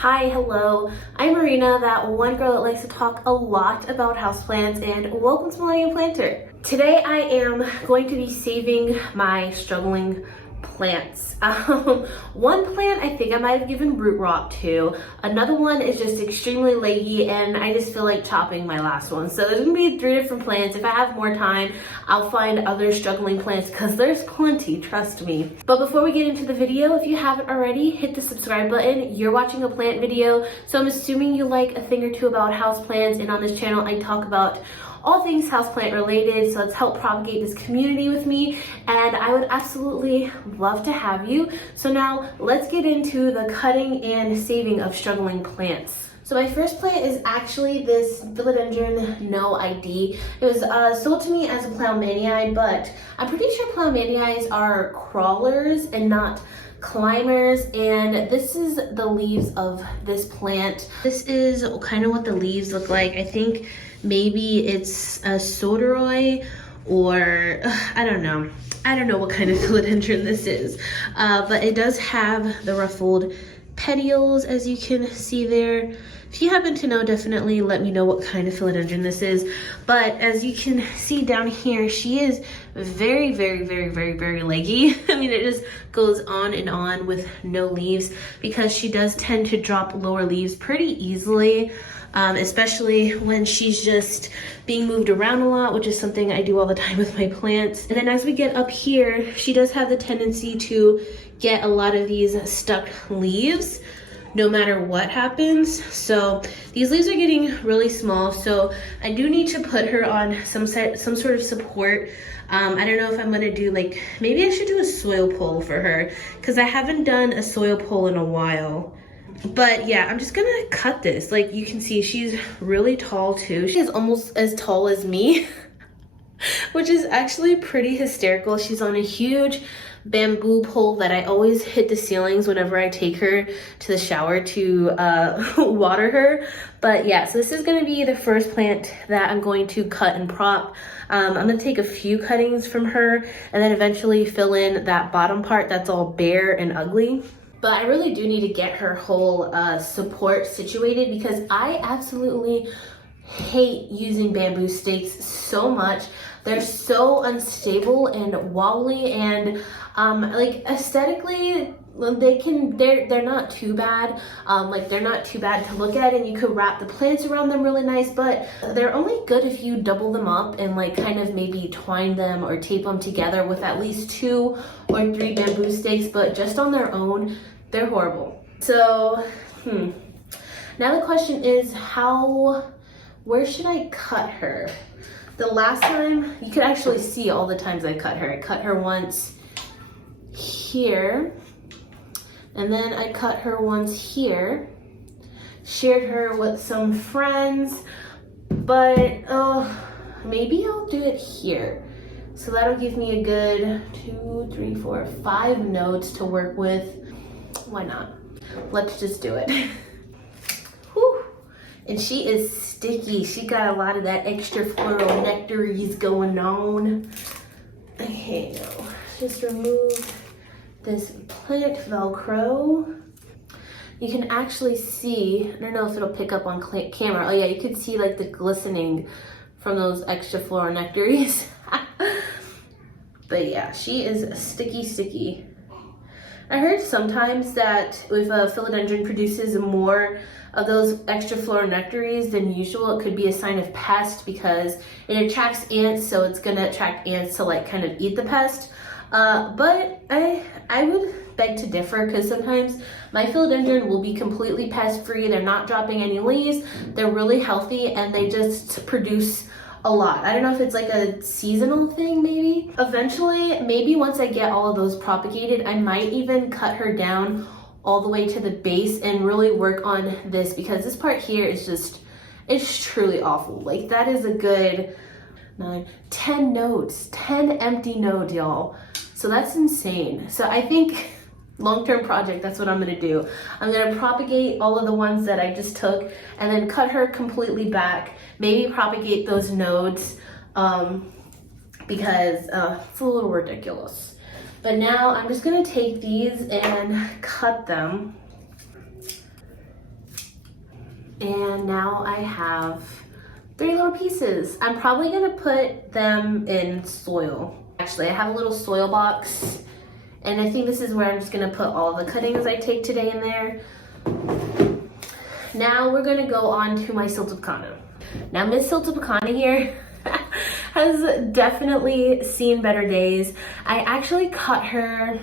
Hi, hello. I'm Marina, that one girl that likes to talk a lot about houseplants, and welcome to Millennium Planter. Today I am going to be saving my struggling plants. One plant I think I might have given root rot to. Another one is just extremely leggy and I just feel like chopping my last one. So there's gonna be 3 different plants. If I have more time, I'll find other struggling plants because there's plenty, trust me. But before we get into the video, if you haven't already, hit the subscribe button. You're watching a plant video, so I'm assuming you like a thing or two about houseplants, and on this channel I talk about all things houseplant related, so let's help propagate this community with me, and I would absolutely love to have you. So now let's get into the cutting and saving of struggling plants. So my first plant is actually this Philodendron NOID. It was sold to me as a Plowmanii, but I'm pretty sure Plowmanii are crawlers and not climbers, and this is the leaves of this plant. This is kind of what the leaves look like. I think maybe it's a soderoy or I don't know what kind of philodendron this is, but it does have the ruffled petioles, as you can see there. If you happen to know, definitely let me know what kind of philodendron this is. But as you can see down here, she is very leggy. I mean, it just goes on and on with no leaves because she does tend to drop lower leaves pretty easily, especially when she's just being moved around a lot, which is something I do all the time with my plants. And then as we get up here, she does have the tendency to get a lot of these stuck leaves no matter what happens. So these leaves are getting really small, so I do need to put her on some sort of support. I don't know if I'm gonna do, like, maybe I should do a soil pole for her because I haven't done a soil pole in a while. But yeah, I'm just gonna cut this. Like, you can see she's really tall too. She is almost as tall as me, which is actually pretty hysterical. She's on a huge bamboo pole that I always hit the ceilings whenever I take her to the shower to water her. But yeah, so this is gonna be the first plant that I'm going to cut and prop. I'm gonna take a few cuttings from her and then eventually fill in that bottom part that's all bare and ugly. But I really do need to get her whole support situated because I absolutely hate using bamboo stakes so much. They're so unstable and wobbly, and like aesthetically they're not too bad. Like, they're not too bad to look at, and you could wrap the plants around them really nice, but they're only good if you double them up and like kind of maybe twine them or tape them together with at least 2 or 3 bamboo stakes, but just on their own they're horrible. So now the question is, where should I cut her? The last time, you could actually see all the times I cut her. I cut her once here, and then I cut her once here, shared her with some friends, but maybe I'll do it here. So that'll give me a good 2, 3, 4, 5 nodes to work with. Why not? Let's just do it. Whew. And she is sticky. She got a lot of that extra floral nectaries going on. Okay, now just remove this plant Velcro. You can actually see, I don't know if it'll pick up on camera. Oh yeah, you could see like the glistening from those extra floral nectaries. But yeah, she is sticky. I heard sometimes that if a philodendron produces more of those extra floral nectaries than usual, it could be a sign of pest because it attracts ants, so it's gonna attract ants to like kind of eat the pest. But I would beg to differ because sometimes my philodendron will be completely pest free. They're not dropping any leaves. They're really healthy and they just produce a lot. I don't know if it's like a seasonal thing, maybe. Eventually, maybe once I get all of those propagated, I might even cut her down all the way to the base and really work on this, because this part here is just, it's truly awful. Like, that is a good 9, 10 nodes, 10 empty nodes, y'all. So that's insane. So I think long-term project, that's what I'm gonna do. I'm gonna propagate all of the ones that I just took and then cut her completely back, maybe propagate those nodes, because it's a little ridiculous. But now I'm just gonna take these and cut them. And now I have 3 little pieces. I'm probably gonna put them in soil. Actually, I have a little soil box, and I think this is where I'm just gonna put all the cuttings I take today in there. Now we're gonna go on to my siltepecana. Now Miss Siltepecana here has definitely seen better days. I actually cut her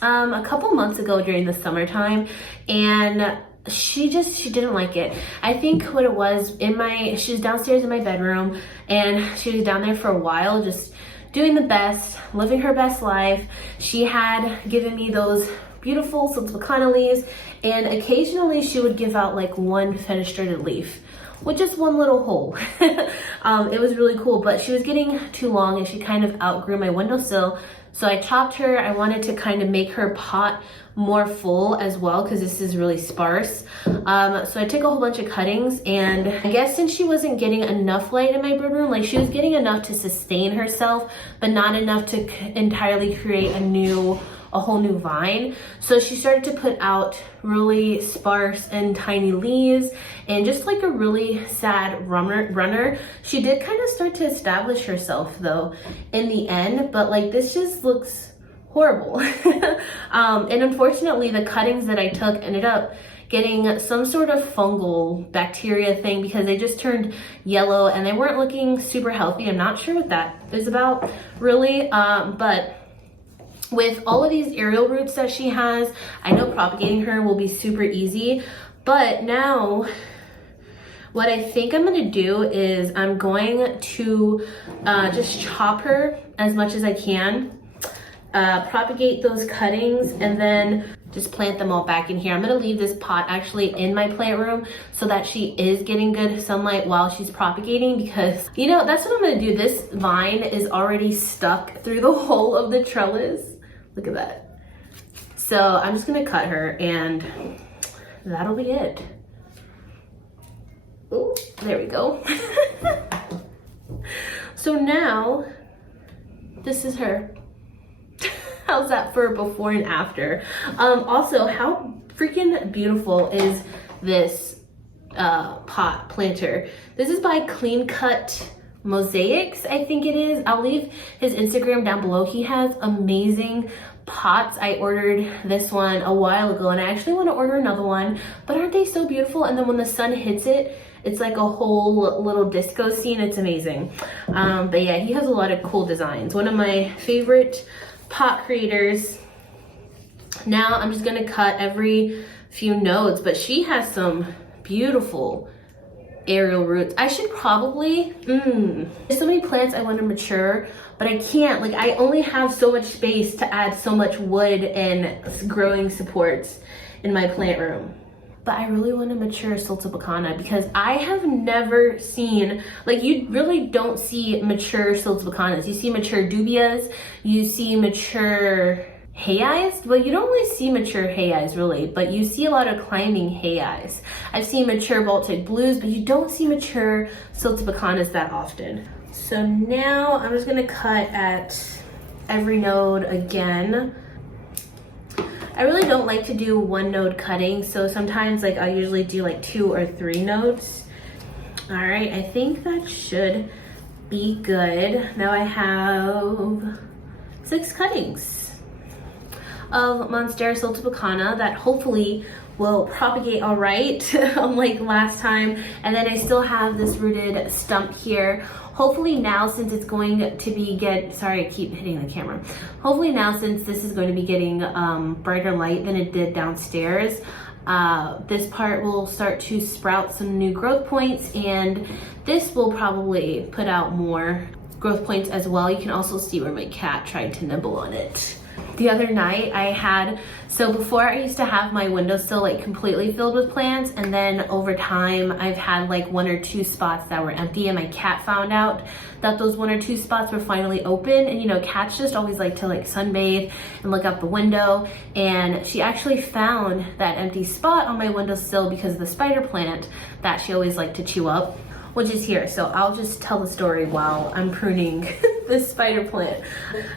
a couple months ago during the summertime, and she didn't like it. I think what it was, she was downstairs in my bedroom, and she was down there for a while just doing the best, living her best life. She had given me those beautiful siltepecana leaves, and occasionally she would give out like one fenestrated leaf with just one little hole. It was really cool, but she was getting too long and she kind of outgrew my windowsill. So I chopped her. I wanted to kind of make her pot more full as well, because this is really sparse. So I took a whole bunch of cuttings, and I guess since she wasn't getting enough light in my brood room, like she was getting enough to sustain herself, but not enough to entirely create a whole new vine. So she started to put out really sparse and tiny leaves, and just like a really sad runner. She did kind of start to establish herself though in the end, but like this just looks horrible. And unfortunately the cuttings that I took ended up getting some sort of fungal bacteria thing, because they just turned yellow and they weren't looking super healthy. I'm not sure what that is about really, but with all of these aerial roots that she has, I know propagating her will be super easy. But now what I think I'm gonna do is I'm going to just chop her as much as I can, propagate those cuttings, and then just plant them all back in here. I'm gonna leave this pot actually in my plant room so that she is getting good sunlight while she's propagating, because you know, that's what I'm gonna do. This vine is already stuck through the hole of the trellis. Look at that. So I'm just gonna cut her and that'll be it. Ooh, there we go. So now, this is her. How's that for before and after? Also, how freaking beautiful is this pot planter? This is by Clean Cut Mosaics, I think it is. I'll leave his Instagram down below. He has amazing pots. I ordered this one a while ago, and I actually want to order another one, but aren't they so beautiful? And then when the sun hits it, it's like a whole little disco scene. It's amazing. But yeah, he has a lot of cool designs. One of my favorite pot creators. Now I'm just gonna cut every few nodes, but she has some beautiful aerial roots. I should probably, there's so many plants I want to mature, but I can't. Like, I only have so much space to add so much wood and growing supports in my plant room. But I really want to mature siltepecana, because I have never seen, like, you really don't see mature siltepecanas. You see mature dubias, you see mature hay eyes. Well, you don't really see mature hay eyes really, but you see a lot of climbing hay eyes. I've seen mature Baltic blues, but you don't see mature siltepecanas that often. So now I'm just gonna cut at every node again. I really don't like to do one node cutting, so sometimes like I usually do like 2 or 3 nodes. All right, I think that should be good. Now I have 6 cuttings of Monstera siltepecana that hopefully will propagate all right, unlike last time. And then I still have this rooted stump here. Hopefully now, since it's going to be sorry, I keep hitting the camera. Hopefully now, since this is going to be getting brighter light than it did downstairs, this part will start to sprout some new growth points, and this will probably put out more growth points as well. You can also see where my cat tried to nibble on it. The other night so before I used to have my windowsill like completely filled with plants, and then over time I've had like 1 or 2 spots that were empty, and my cat found out that those 1 or 2 spots were finally open. And you know, cats just always like to like sunbathe and look out the window, and she actually found that empty spot on my windowsill because of the spider plant that she always liked to chew up, which is here. So I'll just tell the story while I'm pruning this spider plant.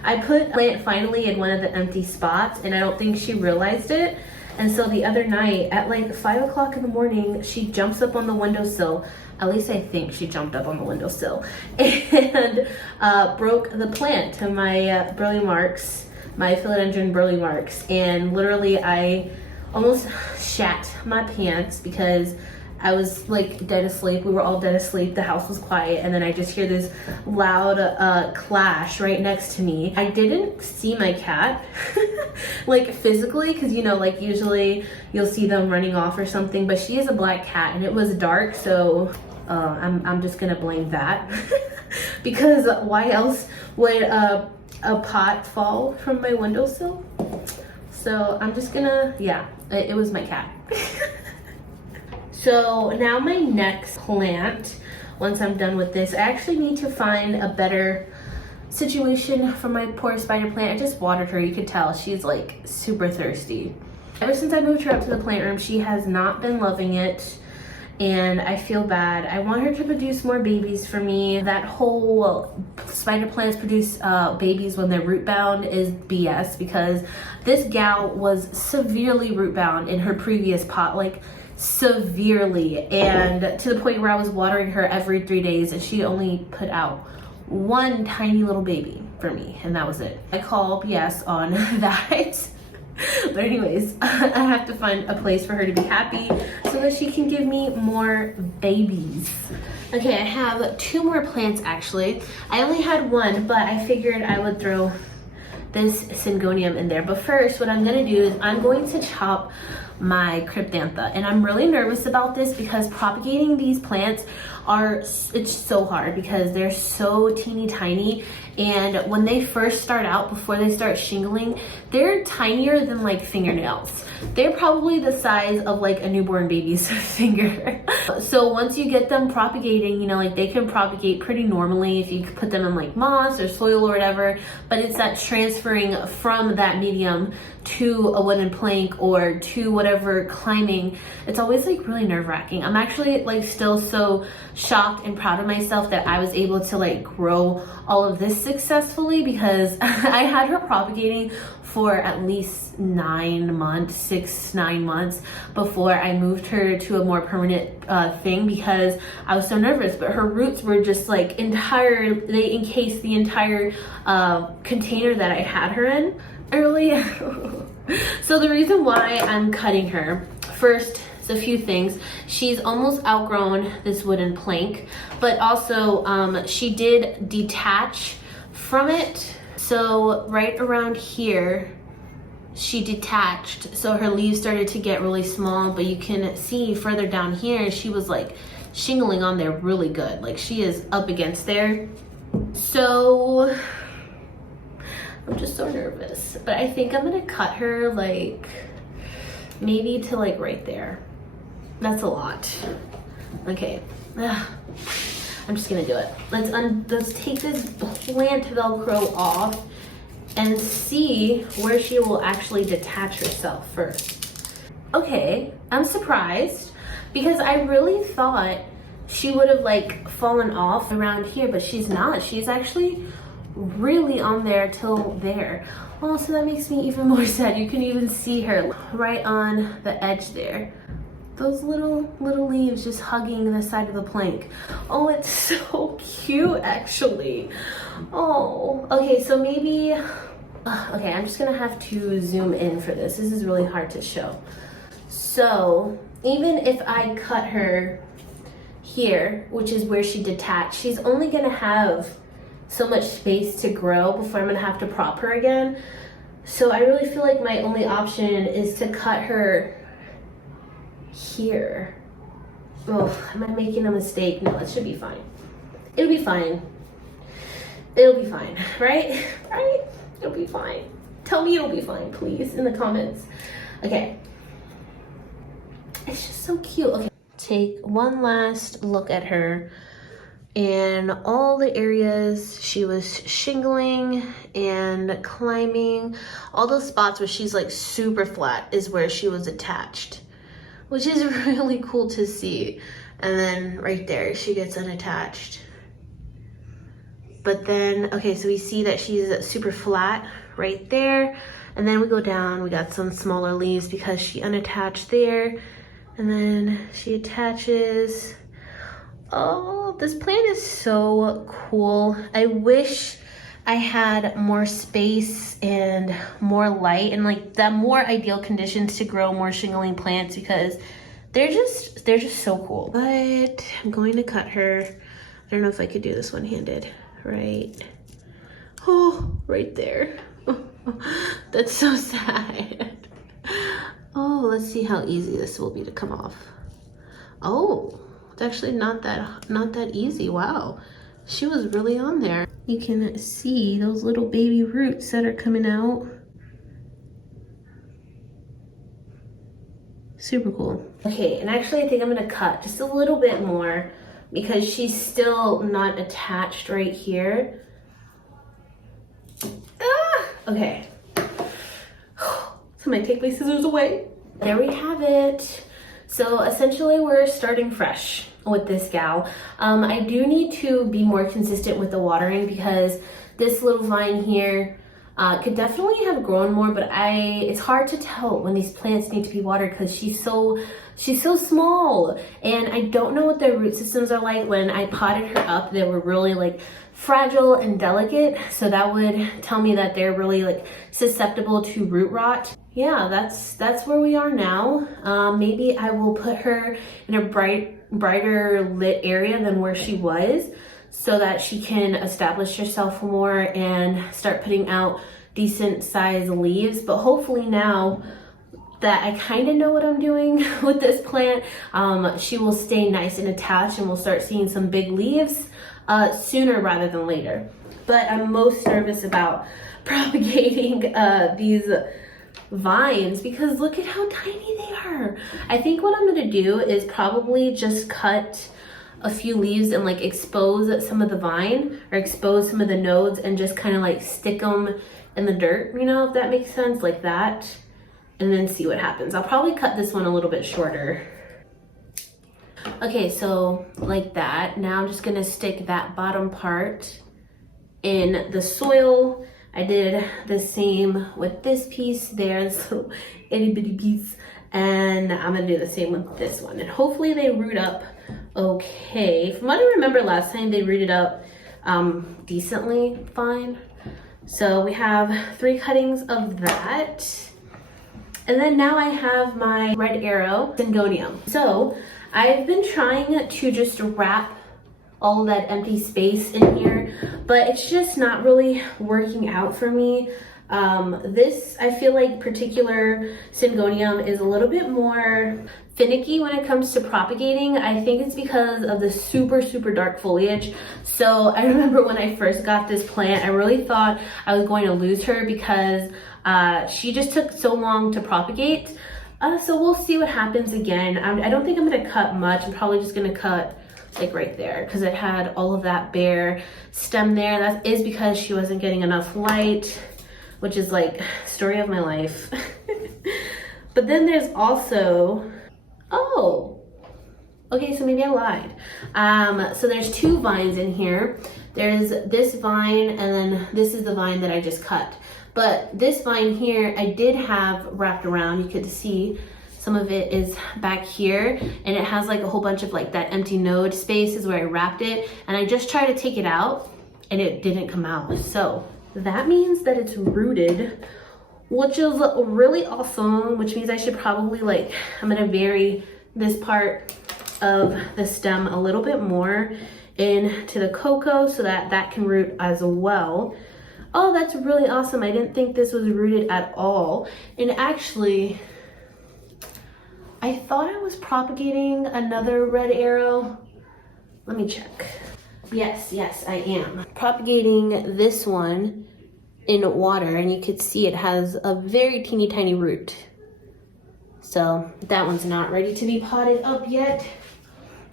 I put plant finally in one of the empty spots, and I don't think she realized it. And so the other night at like 5 o'clock in the morning, she jumps up on the windowsill. At least I think she jumped up on the windowsill and broke the plant to my burley marks, my philodendron burley marks. And literally I almost shat my pants because I was like dead asleep. We were all dead asleep. The house was quiet. And then I just hear this loud clash right next to me. I didn't see my cat like physically, because you know, like usually you'll see them running off or something, but she is a black cat and it was dark. So I'm just gonna blame that because why else would a pot fall from my windowsill? So I'm just gonna, yeah, it was my cat. So now my next plant, once I'm done with this, I actually need to find a better situation for my poor spider plant. I just watered her. You could tell she's like super thirsty. Ever since I moved her up to the plant room, she has not been loving it. And I feel bad. I want her to produce more babies for me. That whole spider plants produce babies when they're root bound is BS, because this gal was severely root bound in her previous pot, like severely, and to the point where I was watering her every 3 days and she only put out one tiny little baby for me, and that was it. I call BS on that. But anyways, I have to find a place for her to be happy so that she can give me more babies. Okay, I have 2 more plants actually. I only had 1, but I figured I would throw this Syngonium in there. But first, what I'm gonna do is I'm going to chop my cryptantha, and I'm really nervous about this because propagating these plants it's so hard because they're so teeny tiny, and when they first start out, before they start shingling, they're tinier than like fingernails. They're probably the size of like a newborn baby's finger. So once you get them propagating, you know, like they can propagate pretty normally if you put them in like moss or soil or whatever, but it's that transferring from that medium to a wooden plank or to whatever climbing, it's always like really nerve-wracking. I'm actually like still so shocked and proud of myself that I was able to like grow all of this successfully, because I had her propagating for at least 9 months, 6-9 months before I moved her to a more permanent thing, because I was so nervous. But her roots were just like they encased the entire container that I had her in early. So the reason why I'm cutting her, first, it's a few things. She's almost outgrown this wooden plank, but also she did detach from it. So right around here, she detached. So her leaves started to get really small, but you can see further down here, she was like shingling on there really good. Like she is up against there. So I'm just so nervous, but I think I'm gonna cut her like maybe to like right there. That's a lot. Okay, I'm just gonna do it. Let's take this plant Velcro off and see where she will actually detach herself first. Okay, I'm surprised because I really thought she would have like fallen off around here, but she's not. She's actually really on there till there. Oh, so that makes me even more sad. You can even see her right on the edge there. Those little leaves just hugging the side of the plank. Oh, it's so cute actually. Oh, okay, so maybe, okay, I'm just gonna have to zoom in for this. This is really hard to show. So even if I cut her here, which is where she detached, she's only gonna have so much space to grow before I'm gonna have to prop her again. So I really feel like my only option is to cut her here. Oh, am I making a mistake? No, it should be fine. It'll be fine. It'll be fine, right? Right? It'll be fine. Tell me it'll be fine, please, in the comments. Okay. It's just so cute. Okay. Take one last look at her. And all the areas she was shingling and climbing, all those spots where she's like super flat is where she was attached, which is really cool to see. And then right there, she gets unattached. But then, okay, so we see that she's super flat right there. And then we go down, we got some smaller leaves because she unattached there. And then she attaches. Oh, this plant is so cool. I wish I had more space and more light and like the more ideal conditions to grow more shingling plants because they're just so cool. But I'm going to cut her. I don't know if I could do this one-handed. Right. Oh, right there. That's so sad. Oh, let's see how easy this will be to come off. Oh, it's actually not that easy. Wow. She was really on there. You can see those little baby roots that are coming out. Super cool. Okay, and actually I think I'm gonna cut just a little bit more because she's still not attached right here. Ah, okay. So I might take my scissors away. There we have it. So essentially we're starting fresh with this gal. I do need to be more consistent with the watering because this little vine here could definitely have grown more, but it's hard to tell when these plants need to be watered because she's so small, and I don't know what their root systems are like. When I potted her up, they were really like fragile and delicate, so that would tell me that they're really like susceptible to root rot. Yeah, that's where we are now. Maybe I will put her in a brighter lit area than where she was so that she can establish herself more and start putting out decent sized leaves. But hopefully now that I kind of know what I'm doing with this plant, she will stay nice and attached and we'll start seeing some big leaves sooner rather than later. But I'm most nervous about propagating these vines because look at how tiny they are. I think what I'm gonna do is probably just cut a few leaves and like expose some of the vine or expose some of the nodes and just kind of like stick them in the dirt, you know, if that makes sense, like that, and then see what happens. I'll probably cut this one a little bit shorter. Okay, so like that. Now I'm just gonna stick that bottom part in the soil. I did the same with this piece there, so itty bitty piece, and I'm gonna do the same with this one, and hopefully they root up okay. From what I remember last time, they rooted up decently fine. So we have 3 cuttings of that, and then now I have my red arrow Syngonium. So I've been trying to just wrap all of that empty space in here, but it's just not really working out for me. This, I feel like particular Syngonium is a little bit more finicky when it comes to propagating. I think it's because of the super dark foliage. So I remember when I first got this plant, I really thought I was going to lose her because she just took so long to propagate. So we'll see what happens again. I don't think I'm gonna cut much. I'm probably just gonna cut like right there because it had all of that bare stem there. That is because she wasn't getting enough light, which is like story of my life. But then there's also, oh, okay, so maybe I lied. So there's 2 vines in here. There's this vine and then this is the vine that I just cut. But this vine here, I did have wrapped around. You could see some of it is back here, and it has like a whole bunch of like that empty node space is where I wrapped it, and I just tried to take it out and it didn't come out. So that means that it's rooted, which is really awesome, which means I should probably like, I'm gonna vary this part of the stem a little bit more into the cocoa so that that can root as well. Oh, that's really awesome. I didn't think this was rooted at all. And actually, I thought I was propagating another red arrow. Let me check. Yes, I am. Propagating this one in water, and you could see it has a very teeny tiny root. So that one's not ready to be potted up yet.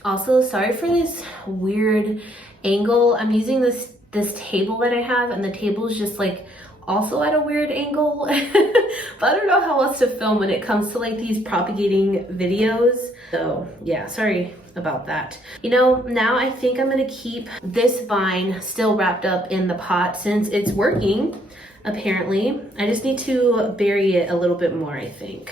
Also, sorry for this weird angle. I'm using this table that I have, and the table is just like also at a weird angle. But I don't know how else to film when it comes to like these propagating videos. So yeah, sorry about that. You know, now I think I'm gonna keep this vine still wrapped up in the pot since it's working. apparently. I just need to bury it a little bit more, I think.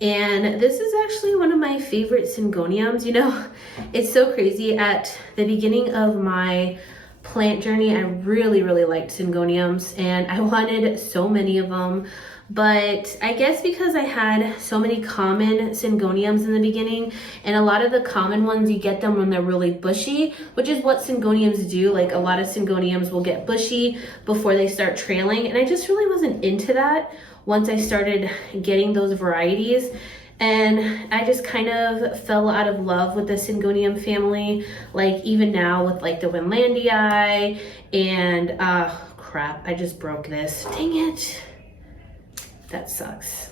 And this is actually one of my favorite Syngoniums. You know, it's so crazy. At the beginning of my plant journey, I really liked Syngoniums, and I wanted so many of them. But I guess because I had so many common Syngoniums in the beginning, and a lot of the common ones, you get them when they're really bushy, which is what Syngoniums do. Like, a lot of Syngoniums will get bushy before they start trailing, and I just really wasn't into that once I started getting those varieties. And I just kind of fell out of love with the Syngonium family. Like, even now with like the Winlandii and crap, I just broke this. Dang it. That sucks.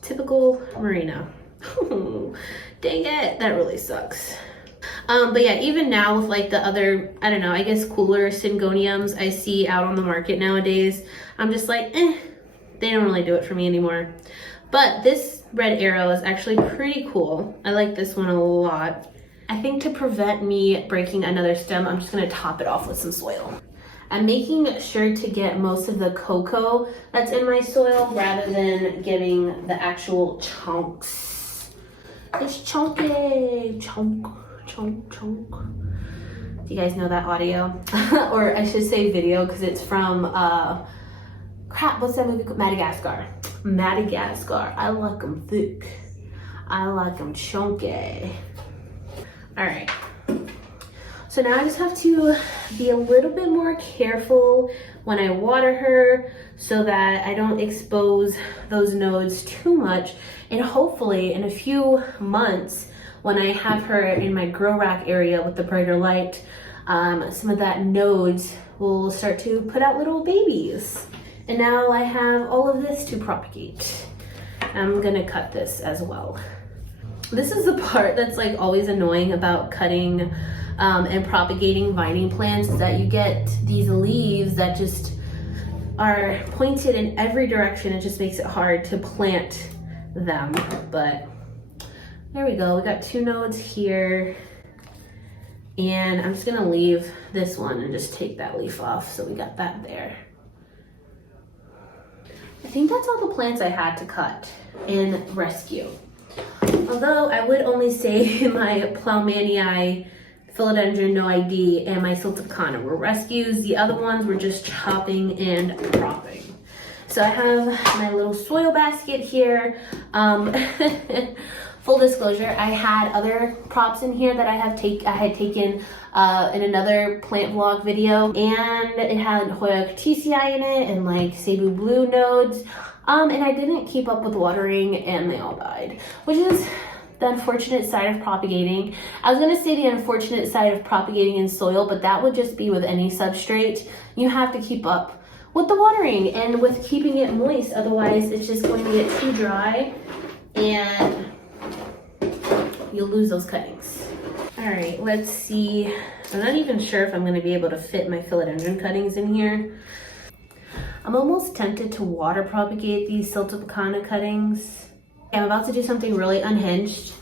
Typical Marina. Dang it, that really sucks. But yeah, even now with like the other, I don't know, I guess cooler Syngoniums I see out on the market nowadays, I'm just like, they don't really do it for me anymore. But this red arrow is actually pretty cool. I like this one a lot. I think to prevent me breaking another stem, I'm just gonna top it off with some soil. I'm making sure to get most of the cocoa that's in my soil rather than getting the actual chunks. It's chunky, chunk. Do you guys know that audio? Or I should say video, because it's from, crap, what's that movie called? Madagascar. Madagascar. I like them thick. I like them chunky. All right. So now I just have to be a little bit more careful when I water her so that I don't expose those nodes too much. And hopefully in a few months, when I have her in my grow rack area with the brighter light, some of that nodes will start to put out little babies. And now I have all of this to propagate. I'm gonna cut this as well. This is the part that's like always annoying about cutting and propagating vining plants, is that you get these leaves that just are pointed in every direction. It just makes it hard to plant them. But there we go, we got 2 nodes here. And I'm just gonna leave this one and just take that leaf off. So we got that there. I think that's all the plants I had to cut and rescue. Although I would only say my Planty Philodendron NOID and my siltepecana were rescues. The other ones were just chopping and propping. So I have my little soil basket here. Full disclosure, I had other props in here that I had taken in another plant vlog video, and it had Hoya Curtisii in it and like Cebu Blue nodes. And I didn't keep up with watering and they all died, which is the unfortunate side of propagating. I was gonna say the unfortunate side of propagating in soil, but that would just be with any substrate. You have to keep up with the watering and with keeping it moist, otherwise it's just going to get too dry and you'll lose those cuttings. All right, let's see. I'm not even sure if I'm gonna be able to fit my philodendron cuttings in here. I'm almost tempted to water propagate these siltepecana cuttings. I'm about to do something really unhinged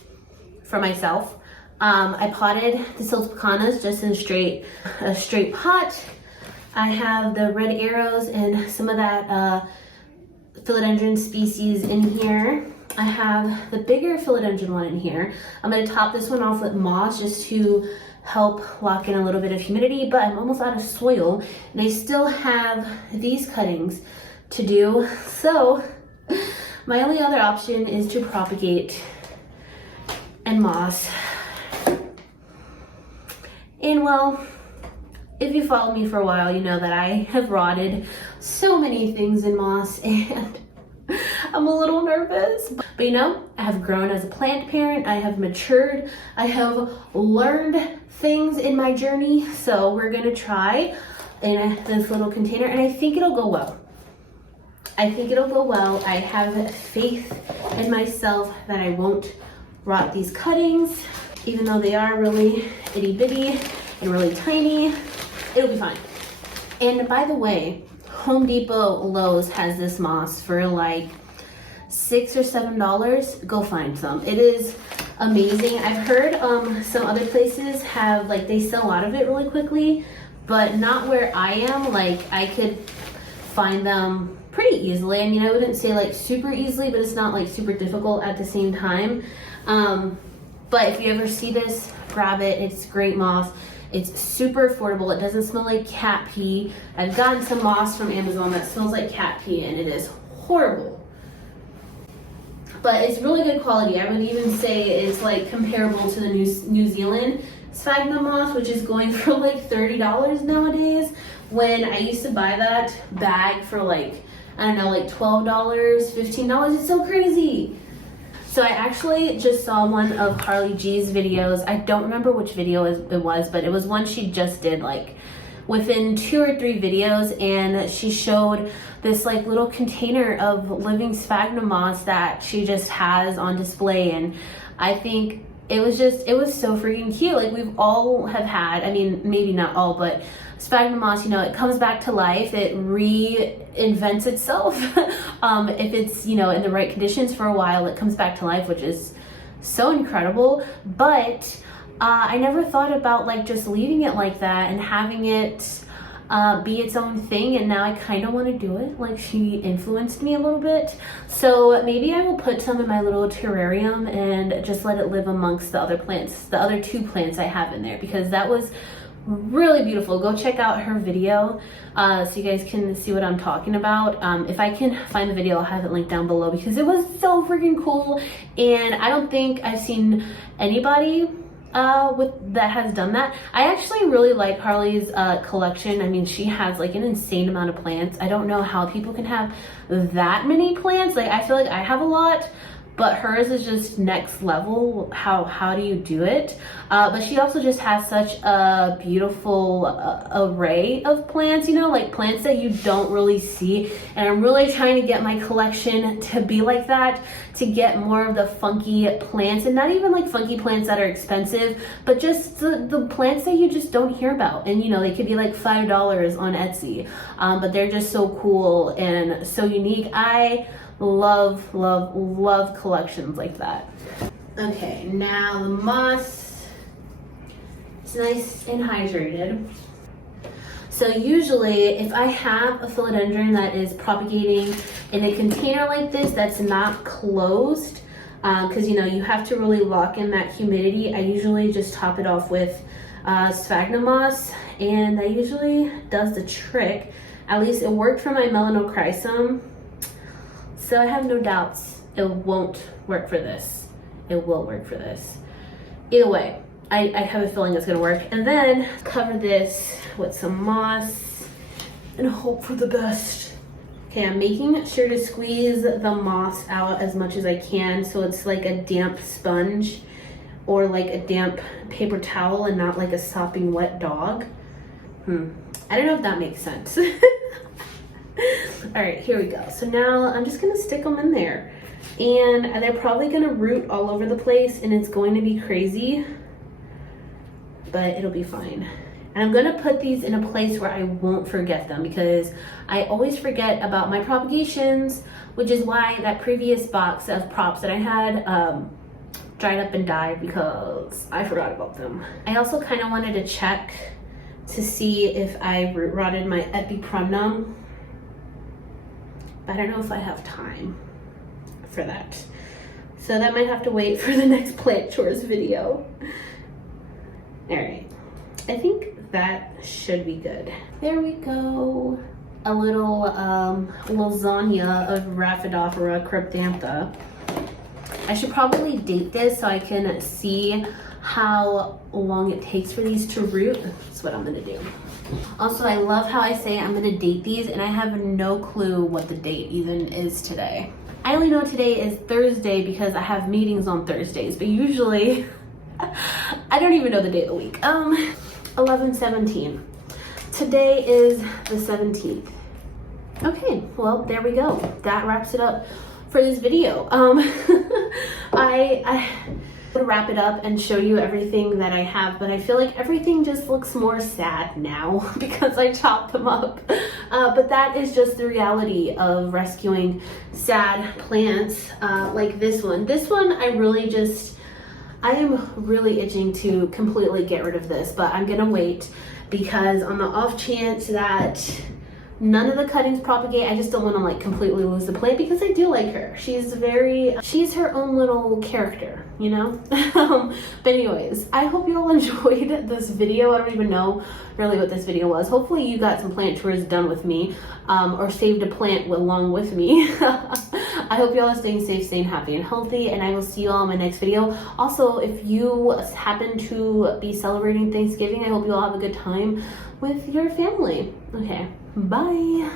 for myself. I potted the siltepecanas just in a straight pot. I have the red arrows and some of that philodendron species in here. I have the bigger philodendron one in here. I'm gonna top this one off with moss just to help lock in a little bit of humidity, but I'm almost out of soil and I still have these cuttings to do. So my only other option is to propagate and moss. And well, if you follow me for a while, you know that I have rotted so many things in moss and I'm a little nervous. But you know, I have grown as a plant parent, I have matured, I have learned things in my journey. So we're gonna try in this little container and I think it'll go well. I think it'll go well. I have faith in myself that I won't rot these cuttings, even though they are really itty bitty and really tiny. It'll be fine. And by the way, Home Depot Lowe's has this moss for like $6 or $7. Go find some. It is amazing. I've heard some other places have, like, they sell out of it really quickly, but not where I am. Like, I could find them pretty easily. I mean, I wouldn't say like super easily, but it's not like super difficult at the same time. But if you ever see this, grab it. It's great moss. It's super affordable. It doesn't smell like cat pee. I've gotten some moss from Amazon that smells like cat pee, and it is horrible. But it's really good quality. I would even say it's like comparable to the New Zealand sphagnum moss, which is going for like $30 nowadays, when I used to buy that bag for like, I don't know, like $12, $15. It's so crazy. So I actually just saw one of Harley G's videos. I don't remember which video it was, but it was one she just did like within 2 or 3 videos, and she showed this like little container of living sphagnum moss that she just has on display. And I think it was so freaking cute. Like, we've all have had, I mean, maybe not all, but sphagnum moss, you know, it comes back to life. It reinvents itself. If it's, you know, in the right conditions for a while, it comes back to life, which is so incredible. But I never thought about like just leaving it like that and having it be its own thing, and now I kind of want to do it. Like, she influenced me a little bit, so maybe I will put some in my little terrarium and just let it live amongst the other plants, the other 2 plants I have in there, because that was really beautiful. Go check out her video so you guys can see what I'm talking about. If I can find the video, I'll have it linked down below, because it was so freaking cool, and I don't think I've seen anybody that has done that. I actually really like Harley's collection. I mean, she has like an insane amount of plants. I don't know how people can have that many plants. Like, I feel like I have a lot, but hers is just next level. How do you do it? But she also just has such a beautiful array of plants, you know, like plants that you don't really see. And I'm really trying to get my collection to be like that, to get more of the funky plants, and not even like funky plants that are expensive, but just the plants that you just don't hear about. And, you know, they could be like $5 on Etsy, but they're just so cool and so unique. I love collections like that. Okay, now the moss is nice and hydrated. So usually if I have a philodendron that is propagating in a container like this that's not closed, because you know, you have to really lock in that humidity, I usually just top it off with sphagnum moss, and that usually does the trick. At least it worked for my melanochrysum. So I have no doubts it won't work for this. It will work for this. Either way, I have a feeling it's gonna work. And then cover this with some moss and hope for the best. Okay, I'm making sure to squeeze the moss out as much as I can, so it's like a damp sponge or like a damp paper towel and not like a sopping wet dog. I don't know if that makes sense. All right, here we go. So now I'm just gonna stick them in there, and they're probably gonna root all over the place, and it's going to be crazy, but it'll be fine. And I'm gonna put these in a place where I won't forget them, because I always forget about my propagations, which is why that previous box of props that I had dried up and died, because I forgot about them. I also kind of wanted to check to see if I root rotted my epipremnum. I don't know if I have time for that. So that might have to wait for the next plant chores video. All right, I think that should be good. There we go. A little lasagna of Rhaphidophora cryptantha. I should probably date this so I can see how long it takes for these to root. That's what I'm gonna do. Also, I love how I say I'm gonna date these, and I have no clue what the date even is today. I only know today is Thursday because I have meetings on Thursdays, but usually I don't even know the day of the week. 11/17. Today is the 17th. Okay, well, there we go. That wraps it up for this video. I would wrap it up and show you everything that I have, but I feel like everything just looks more sad now because I chopped them up. But that is just the reality of rescuing sad plants like this one. This one I really just, I am really itching to completely get rid of this, but I'm gonna wait because on the off chance that none of the cuttings propagate, I just don't want to like completely lose the plant because I do like her. She's her own little character, you know? But anyways, I hope you all enjoyed this video. I don't even know really what this video was. Hopefully you got some plant tours done with me, or saved a plant along with me. I hope you all are staying safe, staying happy and healthy, and I will see you all in my next video. Also, if you happen to be celebrating Thanksgiving, I hope you all have a good time with your family. Okay, bye.